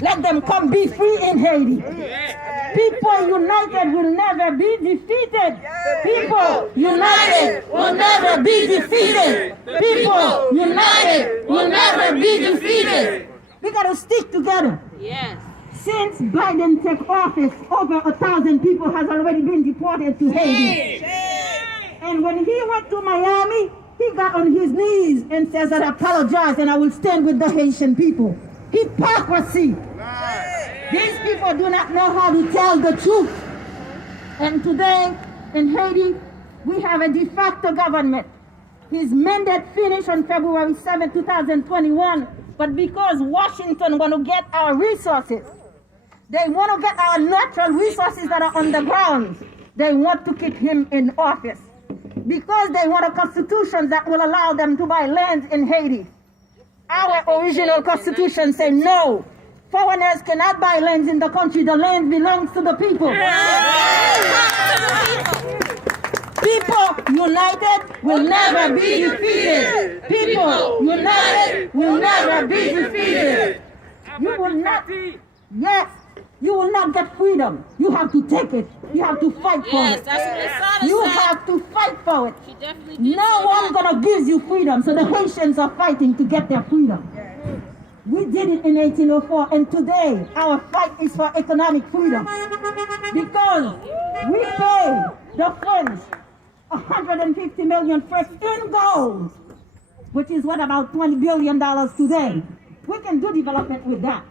Let them come be free in Haiti. People united will never be defeated. People united will never be defeated. People united will never be defeated. We got to stick together. Yes. Since Biden took office, over 1,000 people has already been deported to Haiti. And when he went to Miami, he got on his knees and says, I apologize and I will stand with the Haitian people. Hypocrisy. These people do not know how to tell the truth. And today in Haiti, we have a de facto government. His mandate finished on February 7, 2021. But because Washington want to get our resources, they want to get our natural resources that are on the ground, they want to keep him in office. Because they want a constitution that will allow them to buy lands in Haiti. Our original constitution said no. Foreigners cannot buy lands in the country. The land belongs to the people. People united will never be defeated. People united will never be defeated. You will not, yes, you will not get freedom. You have to take it. You have to fight for it. You have to fight for it. No one gonna give you freedom. So the Haitians are fighting to get their freedom. We did it in 1804, and today our fight is for economic freedom. Because we pay the French 150 million first in gold, which is what, about $20 billion today. We can do development with that.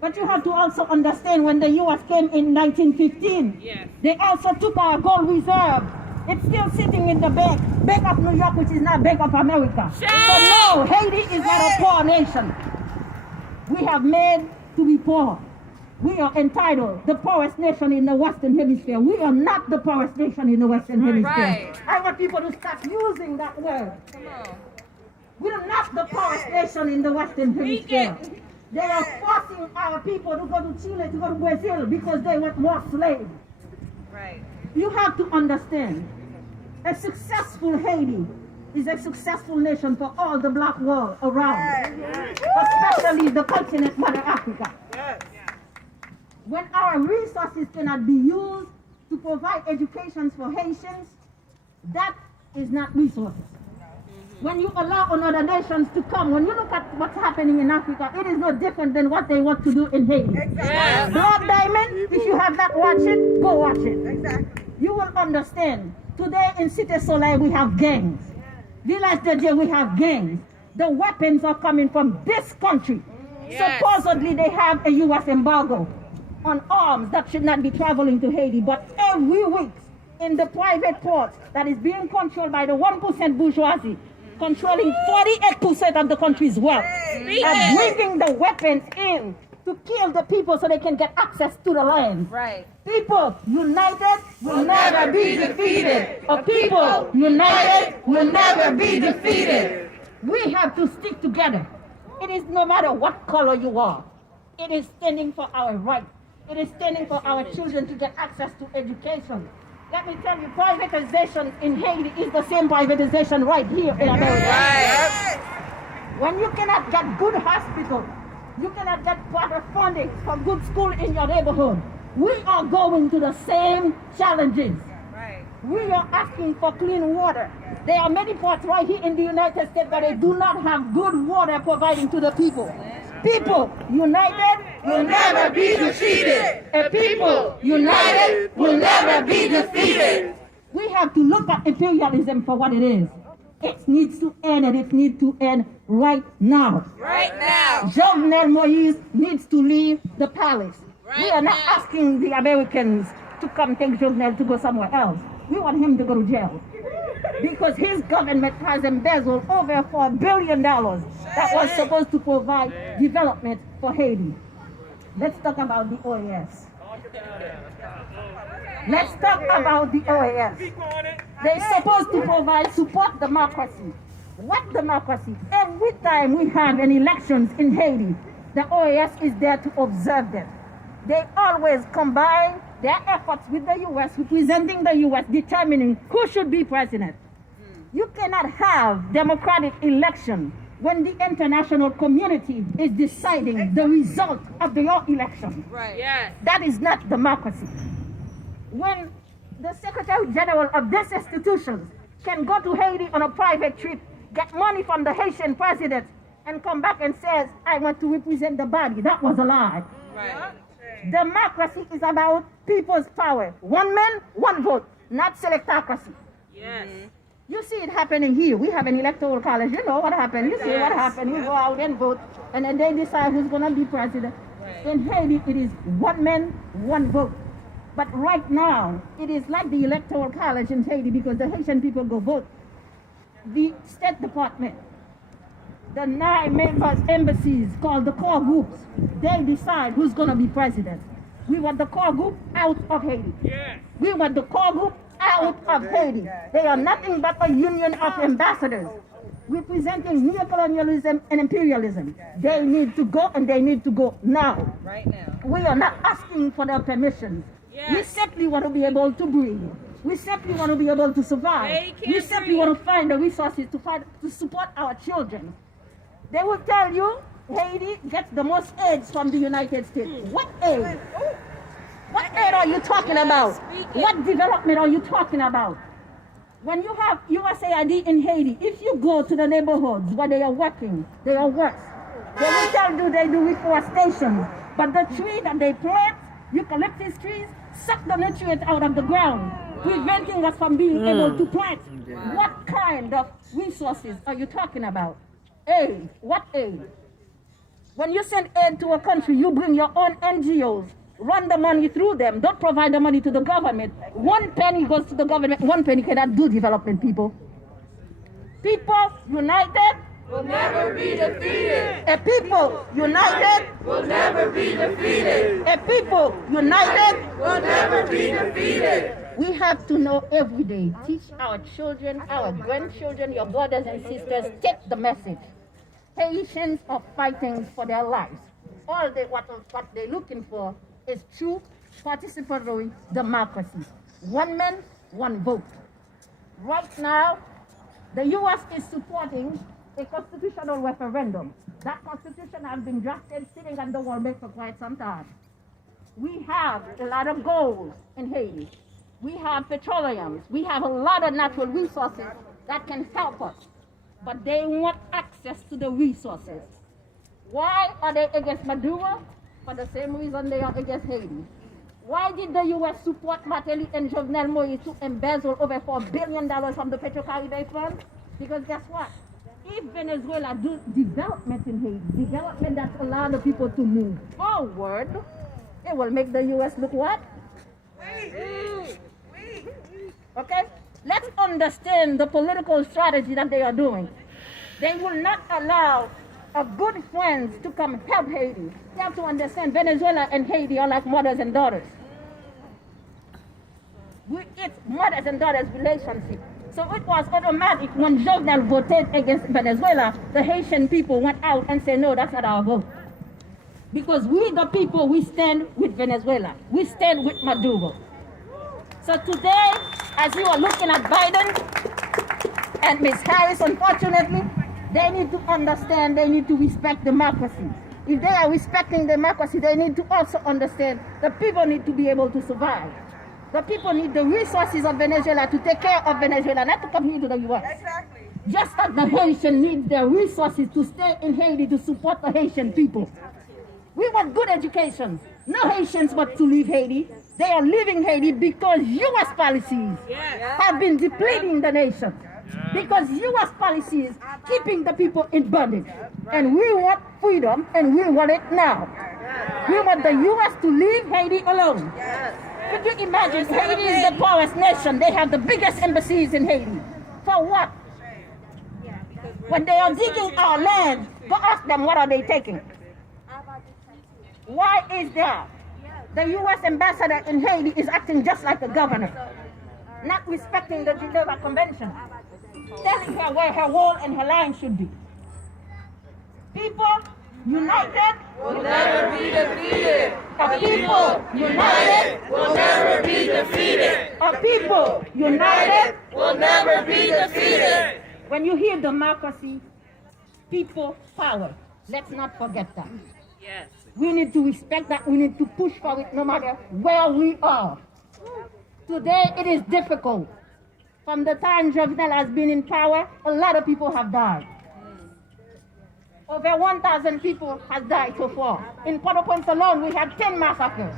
But you have to also understand, when the U.S. came in 1915, they also took our gold reserve. It's still sitting in the Bank of New York, which is not Bank of America. So no, Haiti is not a poor nation. We have made to be poor. We are entitled, the poorest nation in the Western Hemisphere. We are not the poorest nation in the Western Hemisphere. I want people to stop using that word. We are not the poorest nation in the Western Hemisphere. They are forcing our people to go to Chile, to go to Brazil, because they want more slaves. Right. You have to understand, a successful Haiti is a successful nation for all the black world around, especially the continent, Mother Africa. When our resources cannot be used to provide education for Haitians, that is not resources. When you allow other nations to come, when you look at what's happening in Africa, it is no different than what they want to do in Haiti. Blood Diamond, if you have not watched it, go watch it. You will understand. Today in Cité Soleil, we have gangs. Village de Dieu, we have gangs. The weapons are coming from this country. Supposedly they have a U.S. embargo on arms that should not be traveling to Haiti, but every week in the private ports that is being controlled by the 1% bourgeoisie, controlling 48% of the country's wealth, are bringing the weapons in to kill the people so they can get access to the land. People united will never be defeated. A people united will never be defeated. We have to stick together. It is no matter what color you are. It is standing for our rights. It is standing for our children to get access to education. Let me tell you, privatization in Haiti is the same privatization right here in America. When you cannot get good hospitals, you cannot get proper funding for good school in your neighborhood, we are going to the same challenges. We are asking for clean water. There are many parts right here in the United States that they do not have good water providing to the people. People united will never be defeated. A people united will never be defeated. We have to look at imperialism for what it is. It needs to end, and it needs to end right now. Right now. Jovenel Moise needs to leave the palace. We are not asking the Americans to come take Jovenel to go somewhere else. We want him to go to jail. Because his government has embezzled over $4 billion that was supposed to provide development for Haiti. Let's talk about the OAS. Let's talk about the OAS. They're supposed to provide support democracy. What democracy? Every time we have an elections in Haiti, the OAS is there to observe them. They always combine their efforts with the U.S., representing the U.S., determining who should be president. You cannot have democratic election when the international community is deciding the result of your election. Right. Yes. That is not democracy. When the Secretary General of this institution can go to Haiti on a private trip, get money from the Haitian president, and come back and says, I want to represent the body, that was a lie. Right. Democracy is about people's power. One man, one vote, not selectocracy. Yes. You see it happening here. We have an electoral college. You know what happened. You see what happened. You go out and vote, and then they decide who's going to be president. Right. In Haiti, it is one man, one vote. But right now, it is like the electoral college in Haiti because the Haitian people go vote. The State Department, the 9 members embassies called the core groups, they decide who's going to be president. We want the core group out of Haiti. Yes. We want the core group out of Haiti. They are nothing but a union of ambassadors representing neocolonialism and imperialism. They need to go, and they need to go now. Right now. We are not asking for their permission. Yes. We simply want to be able to breathe. We simply want to be able to survive. Haiti can't We simply breathe. want to find the resources to support our children. They will tell you Haiti gets the most aids from the United States. What aid? What aid are you talking about? What development are you talking about? When you have USAID in Haiti, if you go to the neighborhoods where they are working, they are worse. They will tell you they do reforestation, but the tree that they plant, eucalyptus trees, suck the nutrient out of the ground, preventing us from being able to plant. What kind of resources are you talking about? Aid. What aid? When you send aid to a country, you bring your own NGOs, run the money through them, don't provide the money to the government. 1 penny goes to the government, 1 penny cannot do development, people. People united will never be defeated. A people united Will never be defeated. A people united. Will never be defeated. We have to know every day, teach our children, our grandchildren, your brothers and sisters, take the message. Haitians are fighting for their lives. All what they're looking for is true participatory democracy. One man, one vote. Right now, the U.S. is supporting a constitutional referendum. That constitution has been drafted, sitting on the World Bank for quite some time. We have a lot of gold in Haiti. We have petroleum. We have a lot of natural resources that can help us. But they want access to the resources. Why are they against Maduro? For the same reason they are against Haiti. Why did the U.S. support Martelly and Jovenel Moise to embezzle over $4 billion from the Petro-Caribbean Fund? Because guess what? If Venezuela do development in Haiti, development that allows the people to move forward, it will make the U.S. look what? Okay? Let's understand the political strategy that they are doing. They will not allow a good friends to come help Haiti. You have to understand Venezuela and Haiti are like mothers and daughters. It's mothers and daughters relationship. So it was automatic when Jovenel voted against Venezuela, the Haitian people went out and said, no, that's not our vote. Because we, the people, we stand with Venezuela. We stand with Maduro. So today, as you are looking at Biden and Ms. Harris, unfortunately, they need to understand, they need to respect democracy. If they are respecting democracy, they need to also understand the people need to be able to survive. The people need the resources of Venezuela to take care of Venezuela, not to come here to the U.S. Exactly. Just as the Haitian needs their resources to stay in Haiti to support the Haitian people. We want good education. No Haitians want to leave Haiti. They are leaving Haiti because U.S. policies have been depleting the nation. Because U.S. policies keeping the people in bondage. And we want freedom, and we want it now. We want the U.S. to leave Haiti alone. Could you imagine? Haiti is the poorest nation. They have the biggest embassies in Haiti. For what? When they are digging our land, go ask them what are they taking. Why is that? The U.S. ambassador in Haiti is acting just like a governor, not respecting the Geneva Convention, telling her where her wall and her line should be. People united Will never be defeated. A people united Will never be defeated. A people united. Will never be defeated. When you hear democracy, people power. Let's not forget that. Yes. We need to respect that. We need to push for it no matter where we are. Today it is difficult. From the time Jovenel has been in power, a lot of people have died. Over 1,000 people have died so far. In Port-au-Prince alone, we had 10 massacres.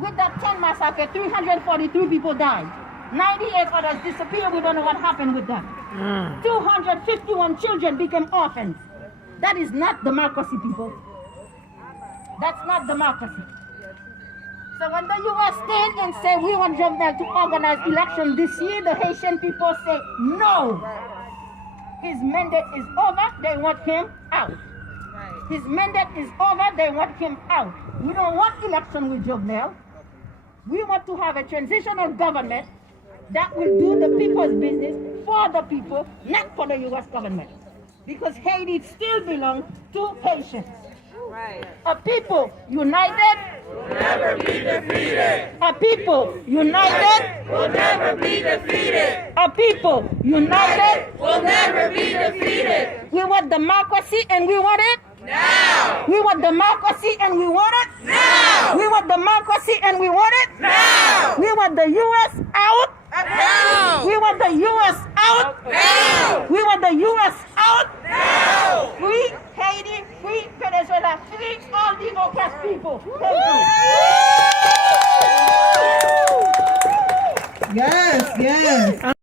With that 10 massacres, 343 people died. 98 others disappeared. We don't know what happened with them. 251 children became orphans. That is not democracy, people. That's not democracy. So when the U.S. stand and say we want Jovenel to organize election this year, the Haitian people say no. His mandate is over, they want him out. Right. His mandate is over, they want him out. We don't want election with Jovenel. We want to have a transitional government that will do the people's business for the people, not for the U.S. government. Because Haiti still belongs to Haitians. Right. A people united Will never be defeated. A people united. Will never be defeated. A people united. Will never be defeated. We want democracy and we want it Now. We want democracy and we want it Now. We want democracy and we want it Now. We want the U.S. out. Now. We want the U.S. out. Now. We want the U.S. out. Now. Free Haiti, free Venezuela, free all the oppressed people. Thank you. Yes, yes.